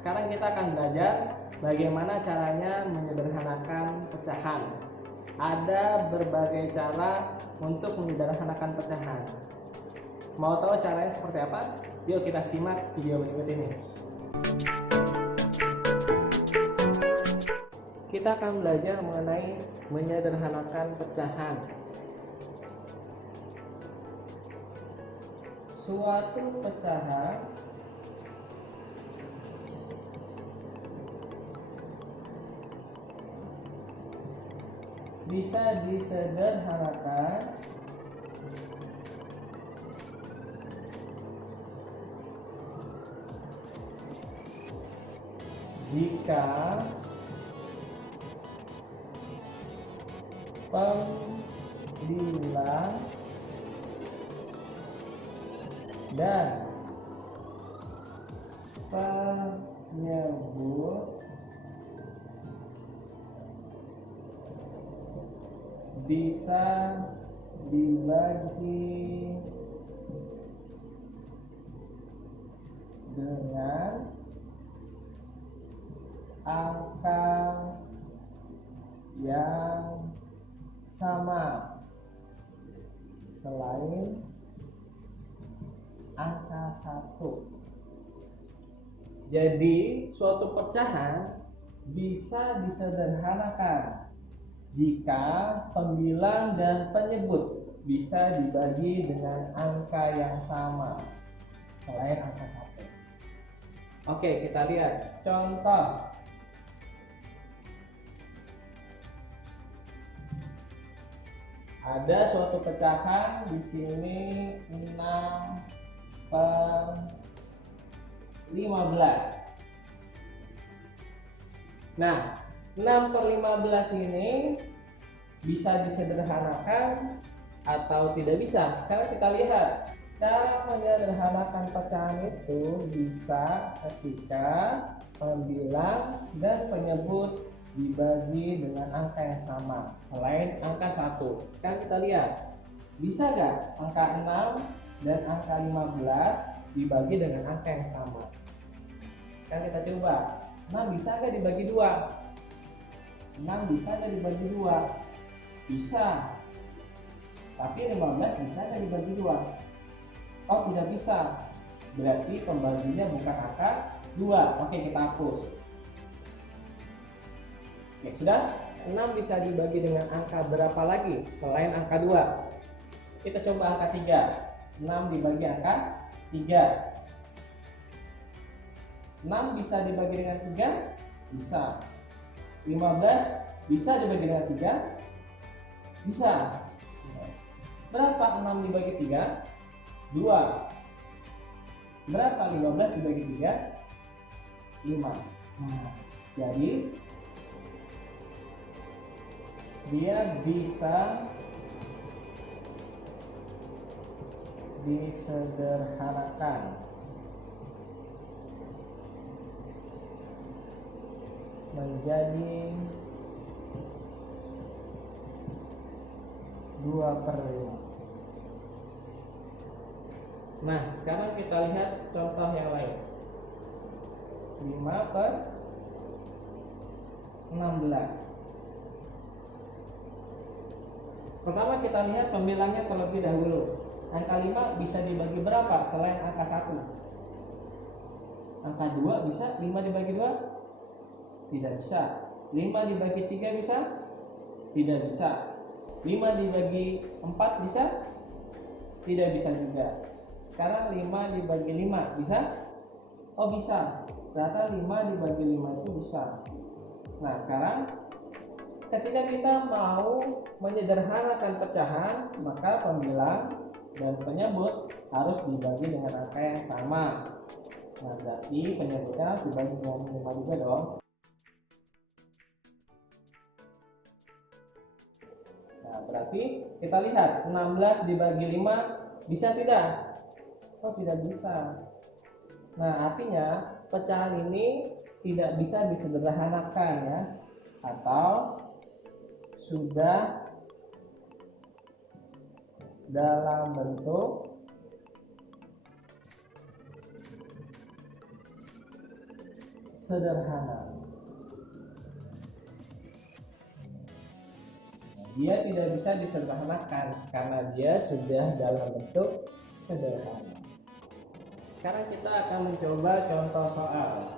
sekarang kita akan belajar bagaimana caranya menyederhanakan pecahan. Ada berbagai cara untuk menyederhanakan pecahan. Mau tahu caranya seperti apa? Yuk kita simak video berikut ini. Kita akan belajar mengenai menyederhanakan pecahan. Suatu pecahan bisa disederhanakan jika pembilang dan penyebut bisa dibagi dengan angka yang sama selain angka 1. Jadi suatu pecahan bisa disederhanakan jika pembilang dan penyebut bisa dibagi dengan angka yang sama selain angka 1. Oke, kita lihat contoh. Ada suatu pecahan di sini 6/15. Nah, 6/15 ini bisa disederhanakan atau tidak bisa. Sekarang kita lihat. Cara menyederhanakan pecahan itu bisa ketika pembilang dan penyebut dibagi dengan angka yang sama selain angka 1. Kan kita lihat, bisa nggak angka 6 dan angka 15 dibagi dengan angka yang sama? Sekarang kita coba. 6 bisa nggak dibagi 2? 6 bisa nggak dibagi 2? Bisa. Tapi 15 bisa nggak dibagi 2? Oh, tidak bisa. Berarti pembaginya bukan angka 2. Oke, kita hapus. Oke, sudah. 6 bisa dibagi dengan angka berapa lagi selain angka 2? Kita coba angka 3. 6 dibagi angka 3. 6 bisa dibagi dengan 3? Bisa. 15 bisa dibagi dengan 3? Bisa. Berapa 6 dibagi 3? 2. Berapa 15 dibagi 3? 5. Jadi dia bisa disederhanakan menjadi 2/5. Nah, sekarang kita lihat contoh yang lain. 5/16. Pertama kita lihat pembilangnya terlebih dahulu. Angka 5 bisa dibagi berapa selain angka 1? Angka 2 bisa? 5 dibagi 2? Tidak bisa. 5 dibagi 3 bisa? Tidak bisa. 5 dibagi 4 bisa? Tidak bisa juga. Sekarang 5 dibagi 5 bisa? Oh, bisa. Ternyata 5 dibagi 5 itu bisa. Nah, sekarang ketika kita mau menyederhanakan pecahan, maka pembilang dan penyebut harus dibagi dengan angka yang sama. Nah, berarti penyebutnya harus dibagi dengan 5 juga dong. Nah, berarti kita lihat 16 dibagi 5 bisa tidak? Oh, tidak bisa. Nah, artinya pecahan ini tidak bisa disederhanakan ya, atau sudah dalam bentuk sederhana. Dia tidak bisa disederhanakan karena dia sudah dalam bentuk sederhana. Sekarang kita akan mencoba contoh soal.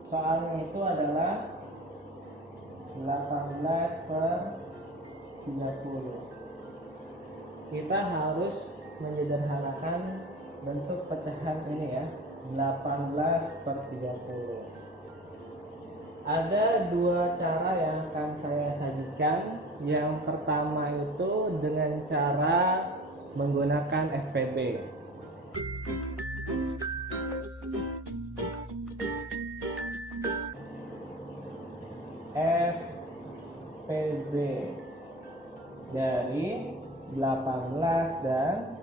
Soalnya itu adalah 18/30. Kita harus menyederhanakan bentuk pecahan ini ya, 18/30. Ada dua cara yang akan saya sajikan. Yang pertama itu dengan cara menggunakan FPB. FPB dari 18 dan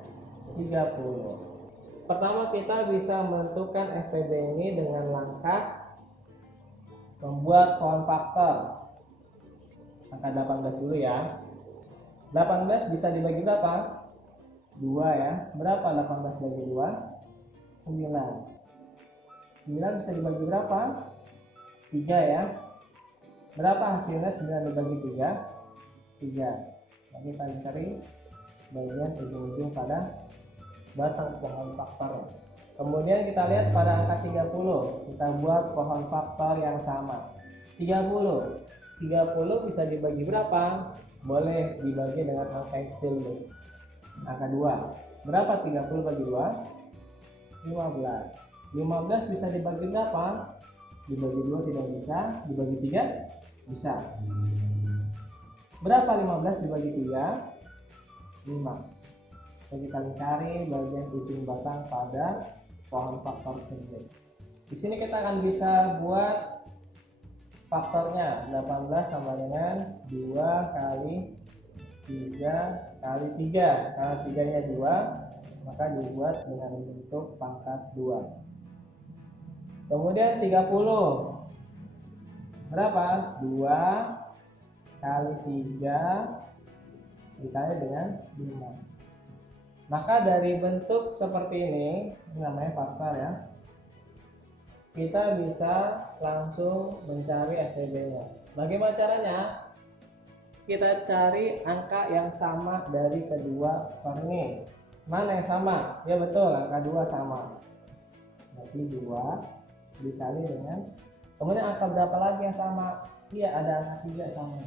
30. Pertama kita bisa menentukan FPB ini dengan langkah membuat pohon faktor. Angka 18 dulu ya. 18 bisa dibagi berapa? 2 ya. Berapa 18 bagi 2? 9. 9 bisa dibagi berapa? 3 ya. Berapa hasilnya 9 dibagi 3? 3. Nah, kita cari bagian ujung-ujung pada batang pohon faktor. Kemudian kita lihat pada angka 30. Kita buat pohon faktor yang sama. 30 bisa dibagi berapa? Boleh dibagi dengan angka yang kecil dulu. Angka 2. Berapa 30 bagi 2? 15. 15 bisa dibagi berapa? Dibagi 2 tidak bisa. Dibagi 3 bisa. Berapa 15 dibagi 3? 5. Jadi kita cari bagian ujung batang pada pohon faktor tersebut. Di sini kita akan bisa buat faktornya. 18 sama dengan 2 kali 3 kali 3. Karena 3 nya 2, maka dibuat dengan bentuk pangkat 2. Kemudian 30. Berapa? 2 kali 3 dikali dengan 5. Maka dari bentuk seperti ini namanya faktor ya, kita bisa langsung mencari FPB-nya. Bagaimana caranya? Kita cari angka yang sama dari kedua faktor ini. Mana yang sama? Ya betul, angka 2 sama. Berarti 2 dikali dengan, kemudian angka berapa lagi yang sama? Iya, ada angka 3 sama.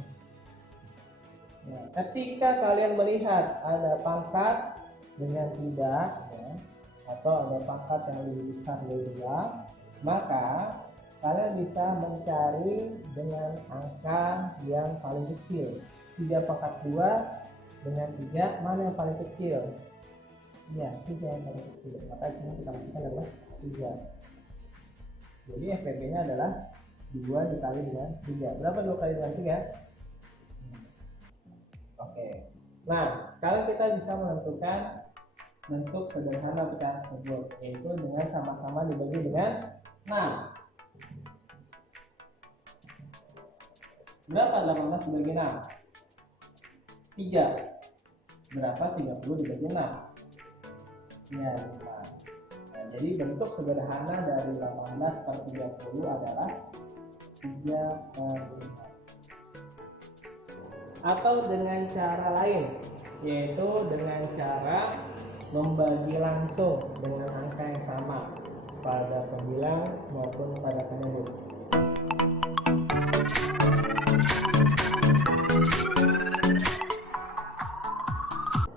Ya, ketika kalian melihat ada pangkat dengan tidak ya, atau ada pangkat yang lebih besar dari 2, maka kalian bisa mencari dengan angka yang paling kecil. 3 pangkat 2 dengan 3, mana yang paling kecil? Ya, 3 yang paling kecil. Maka di sini kita masukkan adalah 3. Jadi FPB-nya adalah 2 dikali dengan 3. Berapa 2 kali dengan 3? Oke. Nah, sekarang kita bisa menentukan bentuk sederhana pecahan tersebut, yaitu dengan sama-sama dibagi dengan 6. Berapa 18 dibagi 6? 3. Berapa 30 dibagi 6? Ya, 5. Nah, jadi bentuk sederhana dari 18/30 adalah 3/5. Atau dengan cara lain, yaitu dengan cara membagi langsung dengan angka yang sama pada pembilang maupun pada penyebut.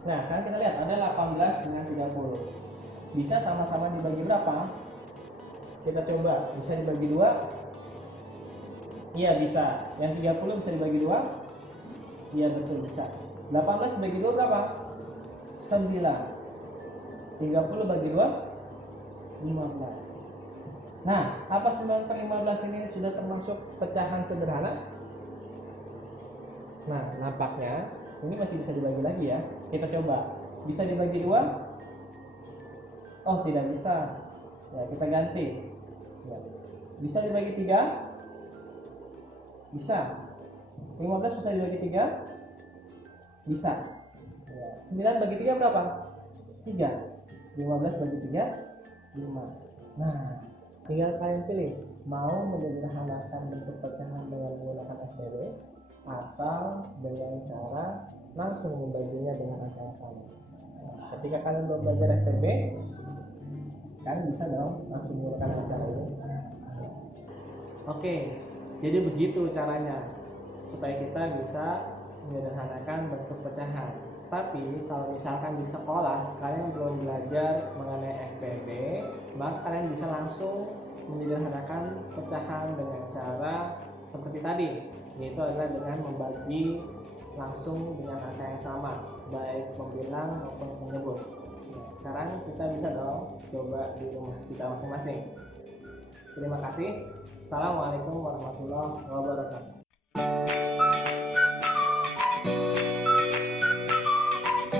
Nah, sekarang kita lihat ada 18 dengan 30. Bisa sama-sama dibagi berapa? Kita coba, bisa dibagi 2? Iya bisa. Yang 30 bisa dibagi 2? Iya betul bisa. 18 bagi 2 berapa? 9. 30 bagi 2? 15. Nah, apa 9/15 ini sudah termasuk pecahan sederhana? Nah, nampaknya ini masih bisa dibagi lagi ya. Kita coba. Bisa dibagi 2? Oh, tidak bisa. Ya, kita ganti. Ya. Bisa dibagi 3? Bisa. 15 bisa dibagi 3? Bisa. Ya. 9 bagi 3 berapa? 3. 15 bagi 3, 5. Nah, tinggal kalian pilih, mau menyederhanakan bentuk pecahan dengan menggunakan FPB atau dengan cara langsung membaginya dengan angka yang sama. Nah, ketika kalian belum belajar FPB, kalian bisa dong langsung menggunakan cara ini. Oke, jadi begitu caranya supaya kita bisa menyederhanakan bentuk pecahan. Tapi kalau misalkan di sekolah kalian belum belajar mengenai FPB, maka kalian bisa langsung menyederhanakan pecahan dengan cara seperti tadi, yaitu adalah dengan membagi langsung dengan angka yang sama, baik membilang maupun menyebut. Nah, sekarang kita bisa dong coba di rumah kita masing-masing. Terima kasih. Assalamualaikum warahmatullahi wabarakatuh.